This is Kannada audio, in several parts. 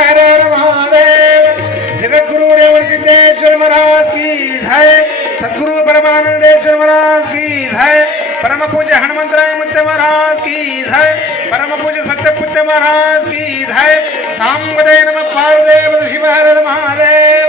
हर हर महादेव जगत गुरु रेवर महाराज की जय सदगुरु परमानंदेश्वर महाराज की जय परम पूज्य हनुमंतराय मुत्य महाराज की जय परम पूज्य सत्यपुत्य महाराज की जय सांबदे नम पार्वदेव शिव हर महादेव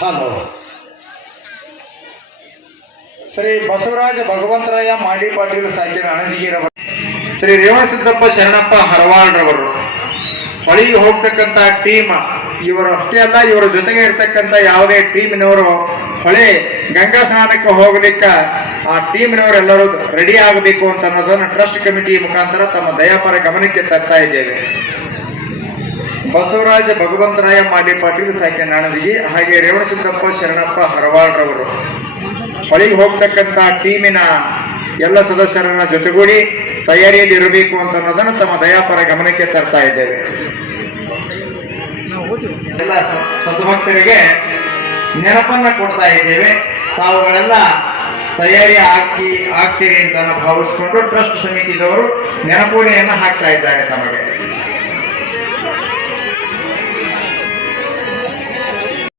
ಹಲೋ ಶ್ರೀ ಬಸವರಾಜ ಭಗವಂತರಾಯ ಮಾಡಿ ಪಾಟೀಲ್ ಸಾಕಿರ ಅಣಜಿಗಿರವರು, ಶ್ರೀ ರೇವಣಸಿದ್ದಪ್ಪ ಶರಣಪ್ಪ ಹರವಾಳ್ರವರು ಹೊಳಿಗೆ ಹೋಗ್ತಕ್ಕಂಥ ಟೀಮ್ ಇವರು ಅಷ್ಟೇ ಅಲ್ಲ, ಇವರ ಜೊತೆಗೆ ಇರ್ತಕ್ಕಂತ ಯಾವುದೇ ಟೀಮಿನವರು ಹೊಳೆ ಗಂಗಾ ಸ್ನಾನಕ್ಕೆ ಹೋಗಲಿಕ್ಕೆ ಆ ಟೀಮಿನವರೆಲ್ಲರೂ ರೆಡಿ ಆಗಬೇಕು ಅಂತ ಅನ್ನೋದನ್ನು ಟ್ರಸ್ಟ್ ಕಮಿಟಿ ಮುಖಾಂತರ ತಮ್ಮ ದಯಾಪರ ಗಮನಕ್ಕೆ ತರ್ತಾ ಇದ್ದೇವೆ. ಬಸವರಾಜ ಭಗವಂತರಾಯ ಮಾಡಿ ಪಾಟೀಲ್ ಸಾಕೆ ನಾಣದಿಗೆ ಹಾಗೆ ರೇವಣಸಿದ್ದಪ್ಪ ಶರಣಪ್ಪ ಹರವಾಳ್ರವರು. ಹೊಳಿಗೆ ಹೋಗ್ತಕ್ಕಂಥ ಟೀಮಿನ ಎಲ್ಲ ಸದಸ್ಯರನ್ನ ಜೊತೆಗೂಡಿ ತಯಾರಿಯಲ್ಲಿ ಇರಬೇಕು ಅಂತ ಅನ್ನೋದನ್ನು ತಮ್ಮ ದಯಾಪರ ಗಮನಕ್ಕೆ ತರ್ತಾ ಇದ್ದೇವೆ. ಎಲ್ಲ ಸದ್ಭಕ್ತರಿಗೆ ನೆನಪನ್ನ ಕೊಡ್ತಾ ಇದ್ದೇವೆ. ತಾವುಗಳೆಲ್ಲ ತಯಾರಿ ಹಾಕಿ ಆಗ್ತೀರಿ ಅಂತ ಭಾವಿಸ್ಕೊಂಡು ಟ್ರಸ್ಟ್ ಸಮಿತಿದವರು ನೆನಪೋಣಿಯನ್ನ ಹಾಕ್ತಾ ಇದ್ದಾರೆ ತಮಗೆ.